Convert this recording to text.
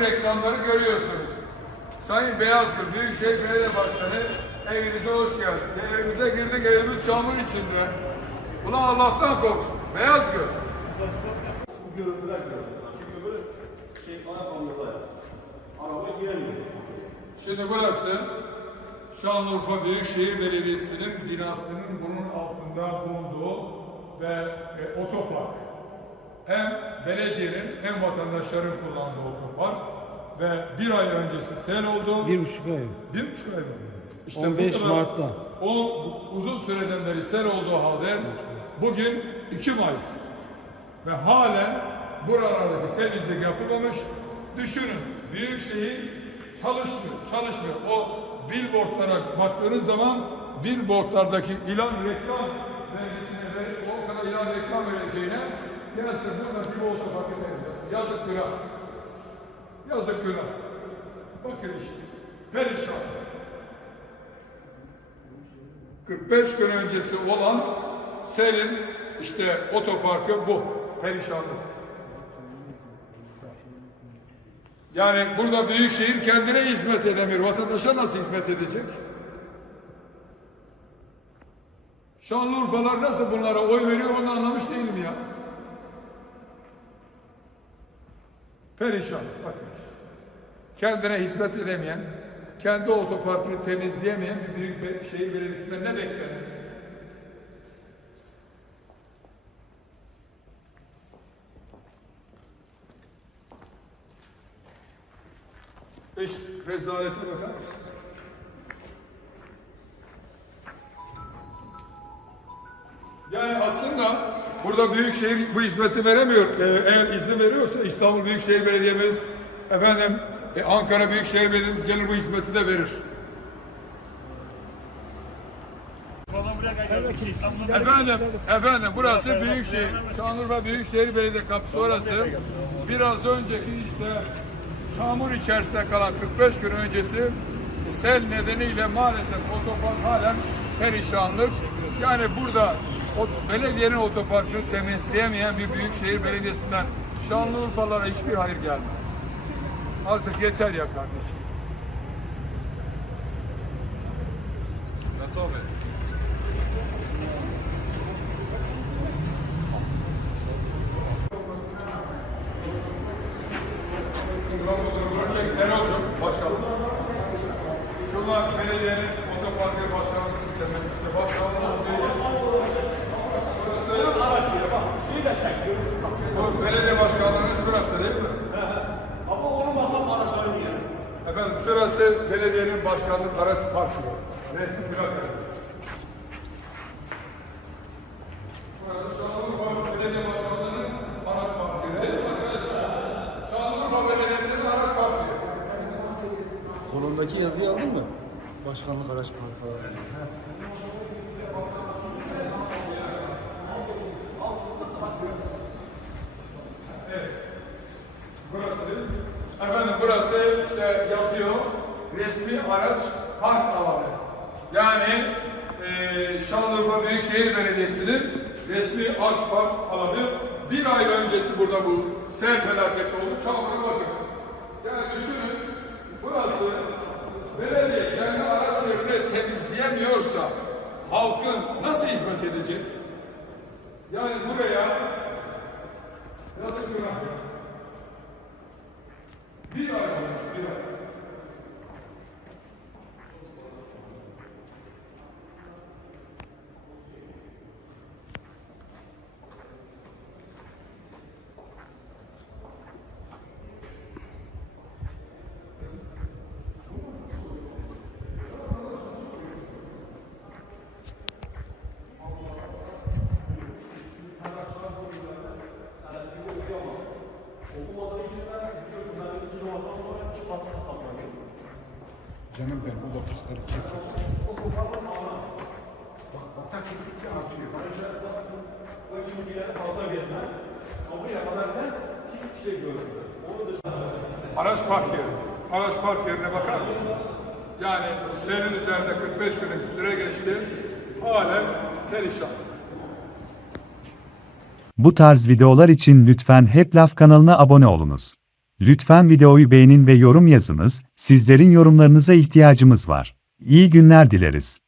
bu reklamları görüyorsunuz. Sayın Beyazgül Büyükşehir Belediye Başkanı evinize hoş geldiniz. Evimize girdik evimiz çamur içinde. Ulan Allah'tan korksun. Beyazgül. Bu görüntüler görüyorsunuz. Çünkü böyle şey ayakkabıda araba giremiyor. Şimdi burası Şanlıurfa Büyükşehir Belediyesi'nin binasının bunun altında bulunduğu ve e, otopark. Hem belediyenin hem vatandaşların kullandığı otopark ve bir ay öncesi sel oldu. Bir buçuk ay. Bir buçuk ay oldu. İşte 15 bu kadar- Mart'ta. O uzun süreden beri sel olduğu halde bugün 2 Mayıs ve halen buralardaki temizlik yapılmamış. Düşünün Büyükşehir çalışmıyor, çalışmıyor. O billboardlara baktığınız zaman billboardlardaki ilan reklam vergisine verip o kadar ilan reklam vereceğine gelsin buradaki bu otoparkı temizlesin. Yazık günah. Yazık günah. Bakın işte. Perişan. 45 gün öncesi olan selin işte otoparkı bu. Perişanlık. Yani burada büyükşehir kendine hizmet edemiyor. Vatandaşa nasıl hizmet edecek? Şanlıurfalar nasıl bunlara oy veriyor onu anlamış değilim ya. Perişan. Bakın. Kendine hizmet edemeyen, kendi otoparkını temizleyemeyen bir büyük bir şehir belediyesinden ne beklenir? Beş rezalete bakar mısınız? Burada Büyükşehir bu hizmeti veremiyor. Ee, eğer izin veriyorsa İstanbul Büyükşehir Belediye'miz, efendim e, Ankara Büyükşehir Belediye'miz gelir bu hizmeti de verir. Efendim, efendim burası Büyükşehir, Şanlıurfa Büyükşehir Belediye kapısı orası. Biraz önceki işte çamur içerisinde kalan 45 gün öncesi sel nedeniyle maalesef otopark halen perişanlık. Yani burada o belediyenin otoparkını temizleyemeyen bir büyükşehir belediyesinden Şanlıurfalara hiçbir hayır gelmez. Artık yeter ya kardeşim. Ya tabii. Erol'cum başkanım. Şunlar belediyenin otoparkı başkanlık sistemi. İşte başkanlığımız Şeyi de çekiyor. Bu belediye başkanlığının şurası değil mi? Ama onun makam araçlarını yer. Efendim şurası belediyenin başkanlık araç parkı. Resim plaka. Burası Şanlıurfa Belediye Başkanlığı'nın araç parkı değil mi arkadaşlar? Şanlıurfa Belediyesi'nin araç parkı. Kolundaki yazıyı aldın mı? Başkanlık araç parkı. Burası değil mi? Efendim burası işte yazıyor resmi araç park alanı. Yani eee Şanlıurfa Büyükşehir Belediyesi'nin resmi araç park alanı. Bir ay öncesi burada bu sel felaketi oldu. Çamura bakın. Yani düşünün burası belediye kendi araçlarını temizleyemiyorsa halkın nasıl hizmet edecek? Yani buraya yazık günah. ya. Bir ay olmuş, bir ay. Canım ben bu lotusları çekeyim. Bak batak gittikçe artıyor. Şey Araç park yeri. Araç park yerine bakar mısınız? Yani senin üzerinde 45 günlük süre geçti. Halen perişan. Bu tarz videolar için lütfen Hep Laf kanalına abone olunuz. Lütfen videoyu beğenin ve yorum yazınız, sizlerin yorumlarınıza ihtiyacımız var. İyi günler dileriz.